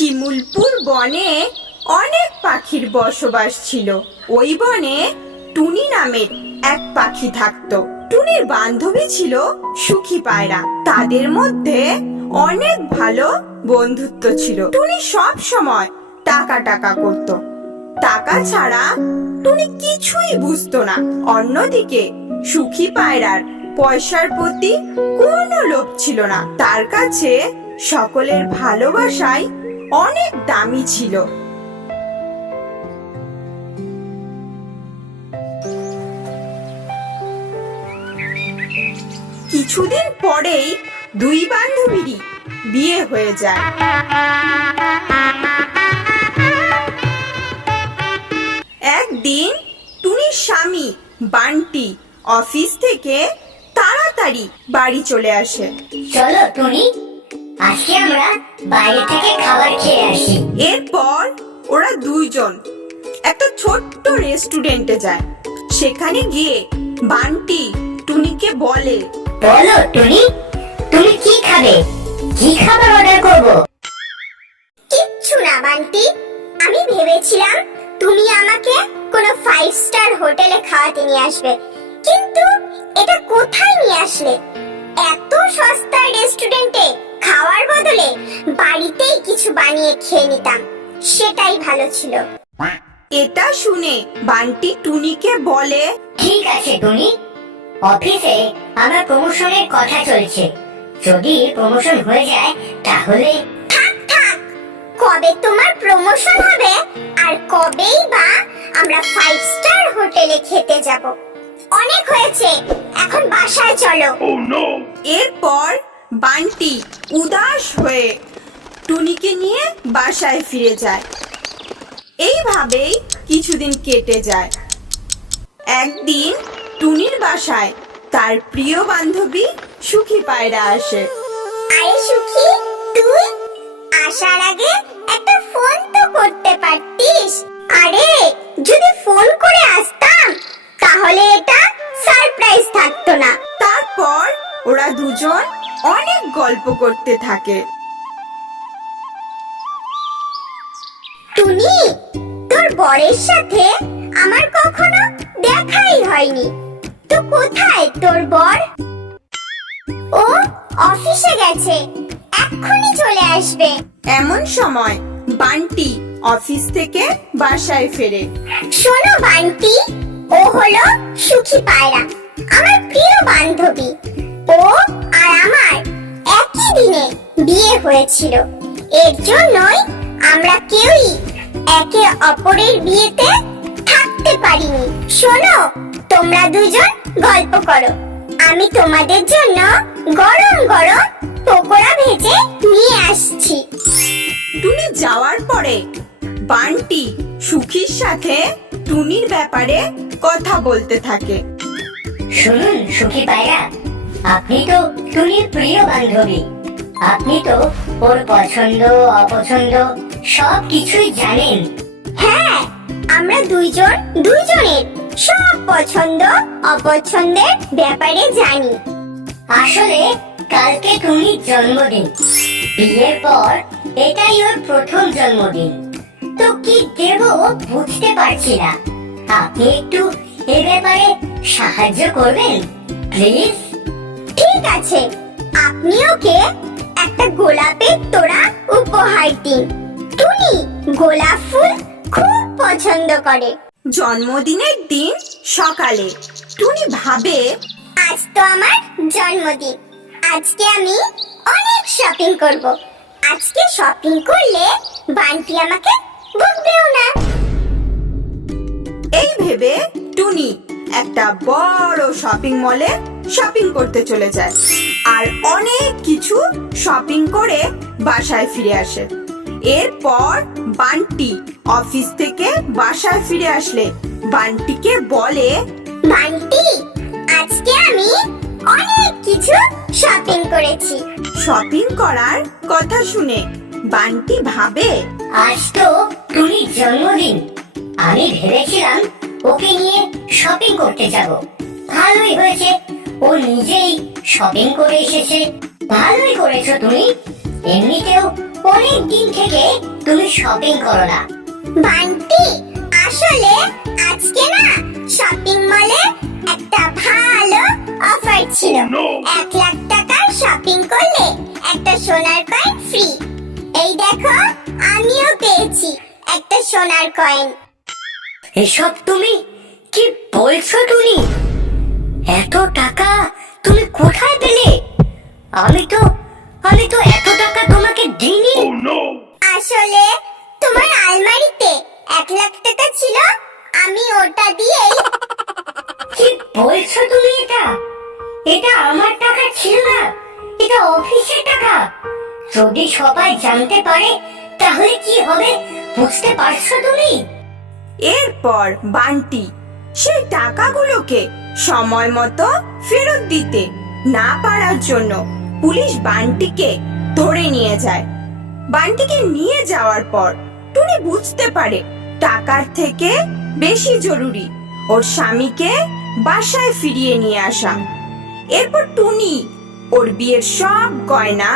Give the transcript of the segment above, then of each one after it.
শিমুলপুর বনে অনেক পাখির বসবাস ছিল। ওই বনে টুনি নামের এক পাখি থাকতো। টুনির বান্ধবী ছিল সুখী পায়রা। তাদের মধ্যে অনেক ভালো বন্ধুত্ব ছিল। টুনি সব সময় টাকা টাকা করত। টাকা ছাড়া টুনি কিছুই বুঝতো না। অন্যদিকে সুখী পায়রার পয়সার প্রতি কোনো লোভ ছিল না। তার কাছে সকলের ভালোবাসাই অনেক দামি ছিল। কিছুদিন পরেই দুই বান্ধবীরই বিয়ে হয়ে যায়। একদিন টুনির স্বামী বান্টি অফিস থেকে তাড়াতাড়ি বাড়ি চলে আসে। চলো টুনি, আজকে আমরা বাইরে থেকে খাবার খেয়ে আসি। এরপর ওরা দুইজন একটা ছোট্ট রেস্টুরেন্টে যায়। সেখানে গিয়ে বান্টি টুনিকে বলে, বলো টুনি, তুমি কি খাবে? কি খাবার অর্ডার করব? কিচ্ছু না বান্টি, আমি ভেবেছিলাম তুমি আমাকে কোনো 5 স্টার হোটেলে খাওয়াতে নিয়ে আসবে, কিন্তু এটা কোথায় নিয়ে আসলে? এত সস্তা রেস্টুরেন্টে খাওয়ার বদলে বাড়িতেই কিছু বানিয়ে খেয়ে নিতাম, সেটাই ভালো ছিল। এটা শুনে বান্টি টুনিকে বলে, ঠিক আছে টুনি, অফিসে আমার প্রমোশনের কথা চলছে। যদি প্রমোশন হয়ে যায় তাহলে। থাক থাক, কবে তোমার প্রমোশন হবে আর কবেই বা আমরা 5 স্টার হোটেলে খেতে যাব? অনেক হয়েছে, এখন বাসায় চলো। এরপর বান্টি উদাস হয়ে টুনিকে নিয়ে বাসায় ফিরে যায়। এইভাবেই কিছুদিন কেটে যায়। একদিন টুনির বাসায় তার প্রিয় বান্ধবী সুখী পায়রা আসে। আরে সুখী, তুই আসার আগে একটা ফোন তো করতে পারতিস। আরে যদি ফোন করে আসতাম তাহলে এটা সারপ্রাইজ থাকতো না। তারপর ওরা দুজন অনেক গল্প করতে থাকে। টুনি, তোর বরের সাথে আমার কখনো দেখাই হয়নি, তো কোথায় তোর বর? ও অফিসে গেছে, এক্ষুনি চলে আসবে। এমন সময় বান্টি অফিস থেকে বাসায় ফেরে। শোনো বান্টি, ও হলো সুখী পায়রা, আমার প্রিয় বান্ধবী। ও আর আমার একই দিনে বিয়ে হয়েছিল, এর জন্যই আমরা কেউই একে অপরের বিয়েতে থাকতে পারিনি। শোনো, তোমরা দুজন গল্প করো, আমি তোমাদের জন্য গরম গরম পকোড়া ভেজে নিয়ে আসছি। টুনি যাওয়ার পরে বান্টি সুখীর সাথে টুনির ব্যাপারে কথা বলতে থাকে। শুনুন সুখী পায়রা, আপনি তো টুনির প্রিয় বান্ধবী। আপনি তো ওর পছন্দ অপছন্দ সব কিছুই জানেন। হ্যাঁ, আমরা দুইজন দুইজনের সব পছন্দ অপছন্দের ব্যাপারে জানি। আসলে কালকে টুনির জন্মদিন। বিয়ের পর এটাই ওর প্রথম জন্মদিন। তো কি দেব বুঝতে পারছি না। আপনি একটু এ ব্যাপারে সাহায্য করবেন প্লিজ? ঠিক আছে, আপনি ওকে একটা গোলাপের তোড়া উপহার দিন। টুনি গোলাপ ফুল খুব পছন্দ করে। জন্মদিনের দিন সকালে টুনি ভাবে, আজ তো আমার জন্মদিন, আজকে আমি অনেক শপিং করব। আজকে শপিং করলে বান্টি আমাকে বকবেও না। এই ভেবে টুনি একটা বড় শপিং মলে শপিং করতে চলে যায় আর অনেক কিছু শপিং করে বাসায় ফিরে আসে। এরপর বান্টি অফিস থেকে বাসায় ফিরে আসলে বান্টিকে বলে, বান্টি, আজকে আমি অনেক কিছু শপিং করেছি। শপিং করার কথা শুনে বান্টি ভাবে, আজ তো টুনির জন্মদিন। আমি ভেবেছিলাম ওকে নিয়ে শপিং করতে যাব। ভালোই হয়েছে, ও নিজেই শপিং করে এসেছে। ভালোই করেছো তুমি। এমনিতেও অনেক দিন থেকে তুমি শপিং করো না। বান্টি, আসলে আজকে না শপিং মলে একটা ভালো অফার ছিল। 1,00,000 টাকার শপিং করলে একটা সোনার কয়েন ফ্রি। এই দেখো, আমিও পেয়েছি একটা সোনার কয়েন। এসব তুমি কি বলছো টুনি? এত টাকা তুমি কোথায় পেলে? আমি তো এত টাকা তোমাকে দিইনি। আসলে তোমার আলমারিতে 1,00,000 টাকা ছিল, আমি ওটা দিয়েই। কি বলছো তুমি? এটা আমার টাকা ছিল না, এটা অফিসের টাকা। যদি সবাই জানতে পারে তাহলে কি হবে বুঝতে পারছো তুমি? এরপর বান্টি সেই টাকাগুলোকে সময় মতো ফেরত দিতে না পারার জন্য পুলিশ বান্টিকে ধরে নিয়ে যায়। বান্টিকে নিয়ে যাওয়ার পর টুনি বুঝতে পারে টাকার থেকে বেশি জরুরি ওর স্বামীকে বাসায় ফিরিয়ে নিয়ে আসা। এরপর টুনি ওর বিয়ের সব গয়না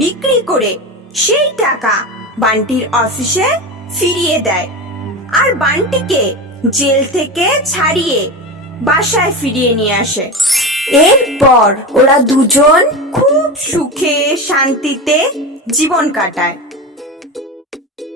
বিক্রি করে সেই টাকা বান্টির অফিসে ফিরিয়ে দেয় আর বান্টিকে জেল থেকে ছাড়িয়ে বাসায় ফিরিয়ে নিয়ে আসে। এরপর ওরা দুজন খুব সুখে শান্তিতে জীবন কাটায়।